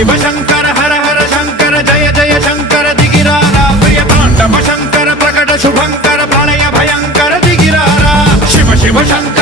शिव शंकर हर हर शंकर जय जय शंकर दिगिरारा प्रिय तांडव शंकर प्रकट शुभंकर प्रलय भयंकर दिगिरारा शिव शिव शंकर